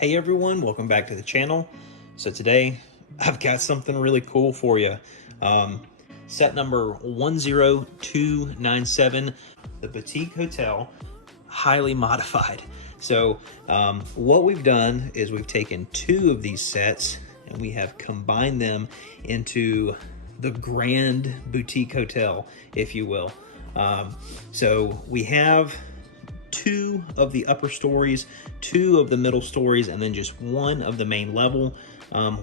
Hey everyone, welcome back to the channel. So today I've got something really cool for you. Set number 10297, the Boutique Hotel, highly modified. So what we've done is we've taken two of these sets and we have combined them into the Grand Boutique Hotel, if you will. So we have two of the upper stories, two of the middle stories, and then just one of the main level.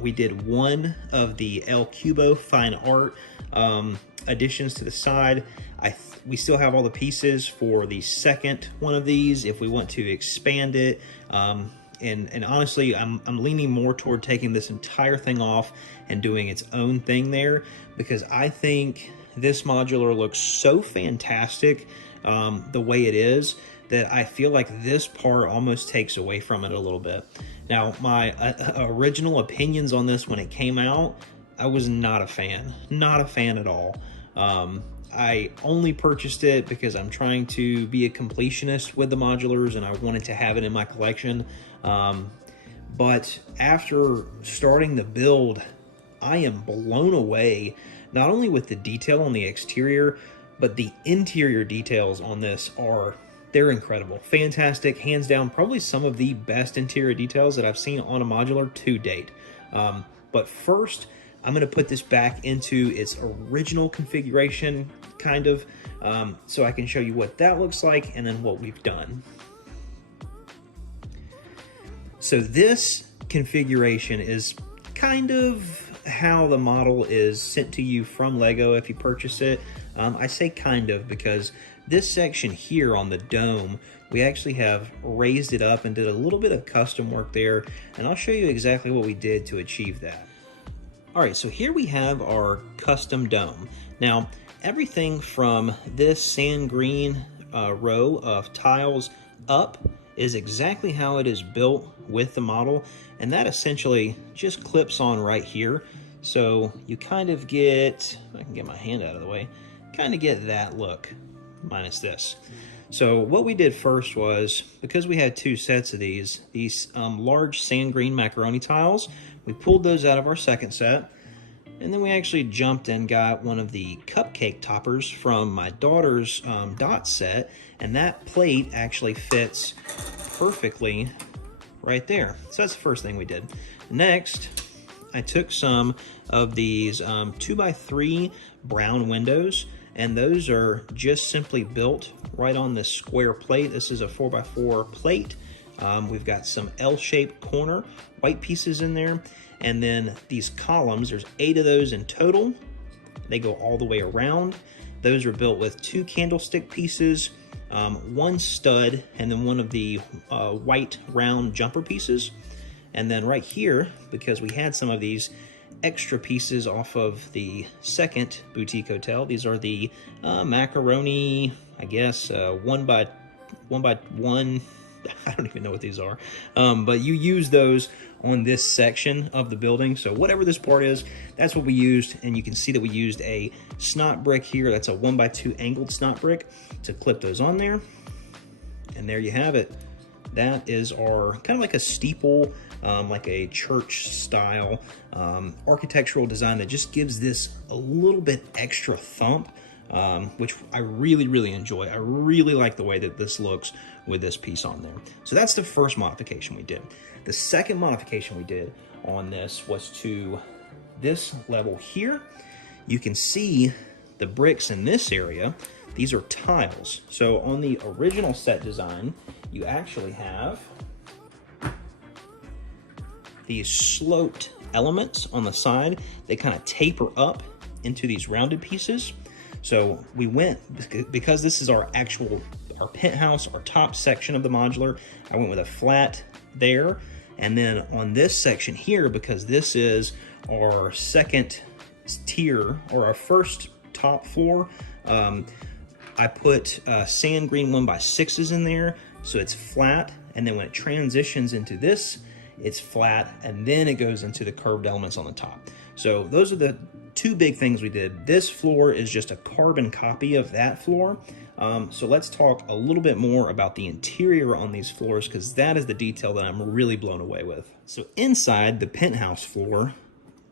We did one of the El Cubo fine art additions to the side. We still have all the pieces for the second one of these if we want to expand it. And honestly, I'm leaning more toward taking this entire thing off and doing its own thing there, because I think this modular looks so fantastic the way it is, that I feel like this part almost takes away from it a little bit. Now, my original opinions on this when it came out, I was not a fan at all. I only purchased it because I'm trying to be a completionist with the modulars and I wanted to have it in my collection. But after starting the build, I am blown away, not only with the detail on the exterior, but the interior details on this they're incredible. Fantastic, hands down, probably some of the best interior details that I've seen on a modular to date. But first, I'm gonna put this back into its original configuration, kind of, so I can show you what that looks like and then what we've done. So this configuration is kind of how the model is sent to you from Lego if you purchase it. I say kind of because this section here on the dome, we actually have raised it up and did a little bit of custom work there, and I'll show you exactly what we did to achieve that. All right, so here we have our custom dome. Now, everything from this sand green row of tiles up is exactly how it is built with the model, and that essentially just clips on right here. So you kind of get, if I can get my hand out of the way, kind of get that look, minus this. So what we did first was, because we had two sets of these large sand green macaroni tiles, we pulled those out of our second set, and then we actually jumped and got one of the cupcake toppers from my daughter's dot set, and that plate actually fits perfectly right there. So that's the first thing we did. Next, I took some of these 2x3 brown windows, and those are just simply built right on this square plate. This is a 4x4 plate. We've got some L-shaped corner white pieces in there, and then these columns, there's 8 of those in total. They go all the way around. Those are built with 2 candlestick pieces, 1 stud, and then one of the white round jumper pieces. And then right here, because we had some of these extra pieces off of the second boutique hotel, these are the macaroni, I guess, 1x1. I don't even know what these are, but you use those on this section of the building. So whatever this part is, that's what we used. And you can see that we used a snot brick here. That's a 1x2 angled snot brick to clip those on there. And there you have it. That is our kind of like a steeple, like a church style architectural design that just gives this a little bit extra thump, which I really enjoy. I really like the way that this looks with this piece on there. So that's the first modification we did. The second modification we did on this was to this level here. You can see the bricks in this area. These are tiles. So on the original set design, you actually have these sloped elements on the side. They kind of taper up into these rounded pieces. So we went, because this is our penthouse, our top section of the modular, I went with a flat there. And then on this section here, because this is our second tier, or our first top floor, I put sand green 1x6s in there, so it's flat. And then when it transitions into this, it's flat, and then it goes into the curved elements on the top. So those are the two big things we did. This floor is just a carbon copy of that floor. So let's talk a little bit more about the interior on these floors, because that is the detail that I'm really blown away with. So inside the penthouse floor,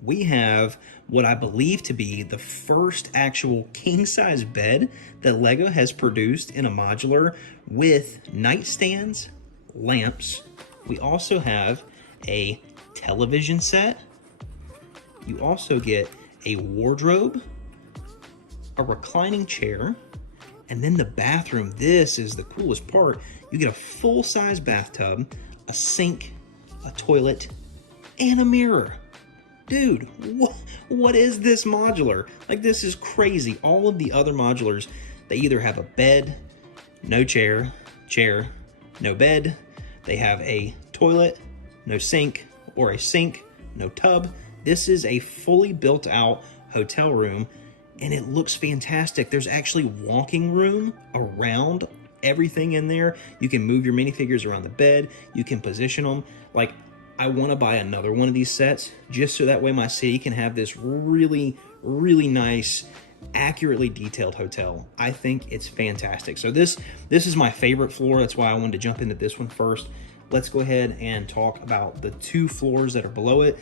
we have what I believe to be the first actual king-size bed that LEGO has produced in a modular, with nightstands, lamps. We also have a television set. You also get a wardrobe, a reclining chair, and then the bathroom. This is the coolest part. You get a full-size bathtub, a sink, a toilet, and a mirror. Dude, what is this modular? Like, this is crazy. All of the other modulars, they either have a bed, no chair, no bed. They have a toilet, no sink, or a sink, no tub. This is a fully built out hotel room, and it looks fantastic. There's actually walking room around everything in there. You can move your minifigures around the bed. You can position them. Like, I want to buy another one of these sets just so that way my city can have this really, really nice, accurately detailed hotel. I think it's fantastic. So this is my favorite floor. That's why I wanted to jump into this one first. Let's go ahead and talk about the two floors that are below it.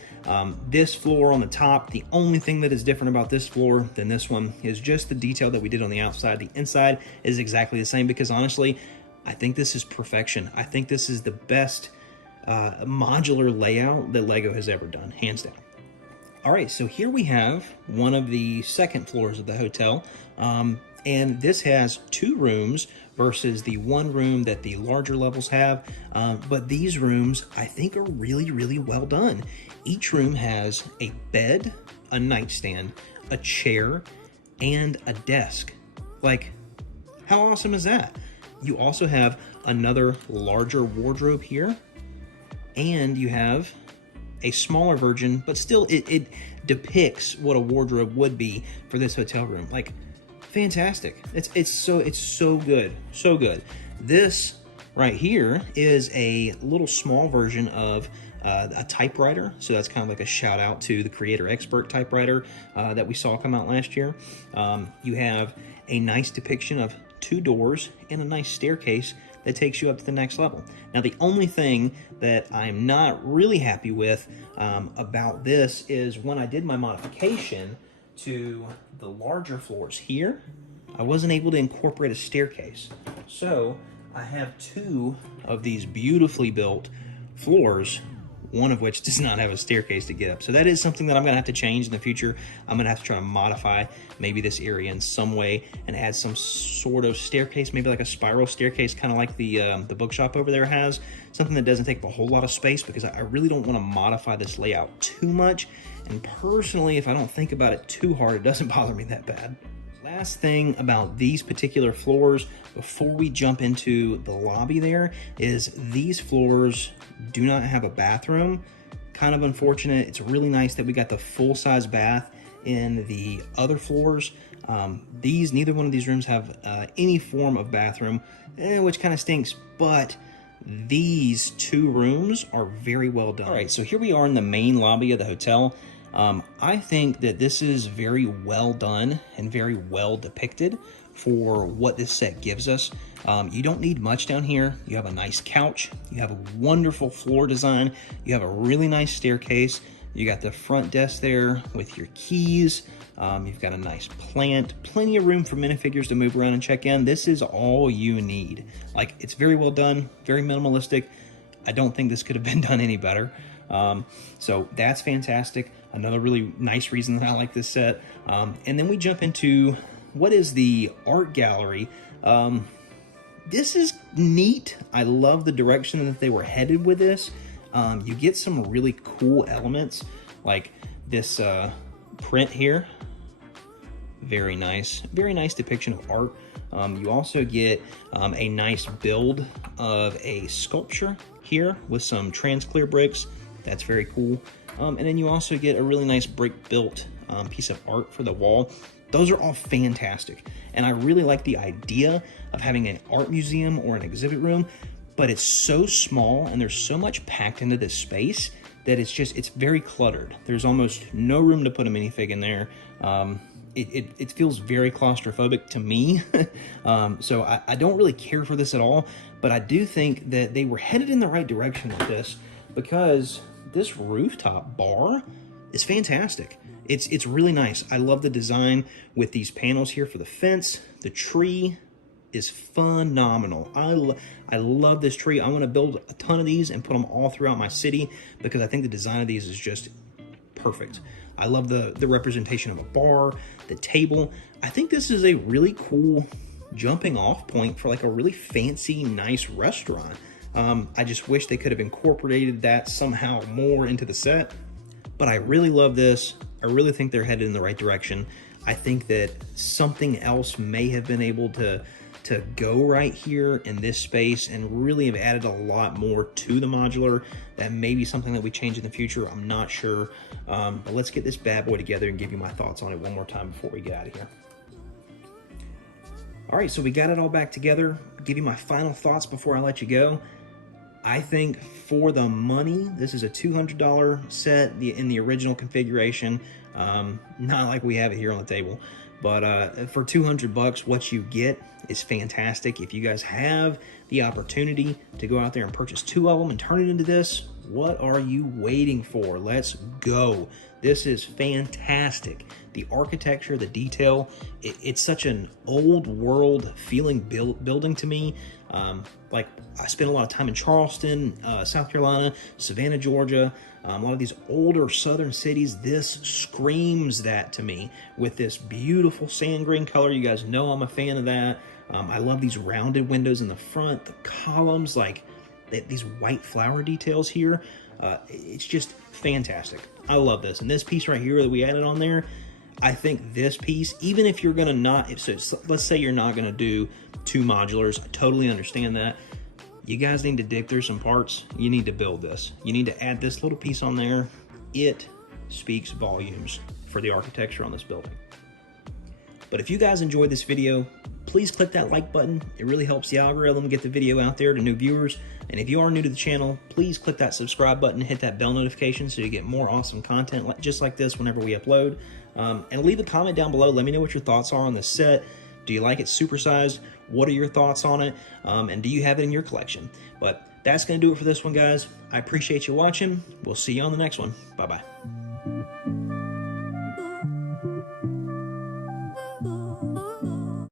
This floor on the top, the only thing that is different about this floor than this one is just the detail that we did on the outside. The inside is exactly the same, because honestly, I think this is perfection. I think this is the best modular layout that LEGO has ever done, hands down. All right, so here we have one of the second floors of the hotel. And this has two rooms versus the one room that the larger levels have. But these rooms, I think, are really, really well done. Each room has a bed, a nightstand, a chair, and a desk. Like, how awesome is that? You also have another larger wardrobe here, and you have a smaller version, but still it depicts what a wardrobe would be for this hotel room. Like, fantastic. It's so good, so good. This right here is a little small version of a typewriter, so that's kind of like a shout out to the Creator Expert typewriter that we saw come out last year. You have a nice depiction of two doors and a nice staircase that takes you up to the next level. Now, the only thing that I'm not really happy with about this is when I did my modification to the larger floors here, I wasn't able to incorporate a staircase. So I have two of these beautifully built floors, one of which does not have a staircase to get up. So that is something that I'm gonna have to change in the future. I'm gonna have to try to modify maybe this area in some way and add some sort of staircase, maybe like a spiral staircase, kind of like the bookshop over there has. Something that doesn't take up a whole lot of space, because I really don't wanna modify this layout too much. And personally, if I don't think about it too hard, it doesn't bother me that bad. Last thing about these particular floors, before we jump into the lobby there, is these floors do not have a bathroom. Kind of unfortunate. It's really nice that we got the full-size bath in the other floors. Neither one of these rooms have any form of bathroom, which kind of stinks, but these two rooms are very well done. All right, so here we are in the main lobby of the hotel. I think that this is very well done and very well depicted for what this set gives us. You don't need much down here. You have a nice couch. You have a wonderful floor design. You have a really nice staircase. You got the front desk there with your keys. You've got a nice plant, plenty of room for minifigures to move around and check in. This is all you need. Like, it's very well done, very minimalistic. I don't think this could have been done any better. So that's fantastic. Another really nice reason that I like this set. And then we jump into what is the art gallery. This is neat. I love the direction that they were headed with this. You get some really cool elements, like this print here. Very nice depiction of art. You also get a nice build of a sculpture here with some trans-clear bricks. That's very cool. And then you also get a really nice brick-built piece of art for the wall. Those are all fantastic. And I really like the idea of having an art museum or an exhibit room, but it's so small and there's so much packed into this space that it's very cluttered. There's almost no room to put a minifig in there. It feels very claustrophobic to me. So I don't really care for this at all, but I do think that they were headed in the right direction with this, because this rooftop bar is fantastic. It's really nice. I love the design with these panels here for the fence. The tree is phenomenal. I love this tree. I want to build a ton of these and put them all throughout my city, because I think the design of these is just perfect. I love the representation of a bar, the table. I think this is a really cool jumping off point for like a really fancy, nice restaurant. I just wish they could have incorporated that somehow more into the set, but I really love this. I really think they're headed in the right direction. I think that something else may have been able to go right here in this space and really have added a lot more to the modular. That may be something that we change in the future. I'm not sure. But let's get this bad boy together and give you my thoughts on it one more time before we get out of here. All right, so we got it all back together. Give you my final thoughts before I let you go. I think for the money, this is a $200 set in the original configuration. Not like we have it here on the table, but for 200 bucks, what you get is fantastic. If you guys have the opportunity to go out there and purchase 2 of them and turn it into this, what are you waiting for? Let's go. This is fantastic. The architecture, the detail, it's such an old world feeling building to me. Like I spent a lot of time in Charleston, South Carolina, Savannah, Georgia, a lot of these older southern cities. This screams that to me with this beautiful sand green color. You guys know I'm a fan of that. I love these rounded windows in the front, the columns, like these white flower details here. It's just fantastic. I love this. And this piece right here that we added on there, I think this piece, even if you're gonna let's say you're not gonna do 2 modulars, I totally understand that. You guys need to dig through some parts. You need to build this. You need to add this little piece on there. It speaks volumes for the architecture on this building. But if you guys enjoyed this video, please click that like button. It really helps the algorithm get the video out there to new viewers. And if you are new to the channel, please click that subscribe button, hit that bell notification so you get more awesome content just like this whenever we upload. And leave a comment down below. Let me know what your thoughts are on this set. Do you like it supersized? What are your thoughts on it? And do you have it in your collection? But that's going to do it for this one, guys. I appreciate you watching. We'll see you on the next one. Bye-bye.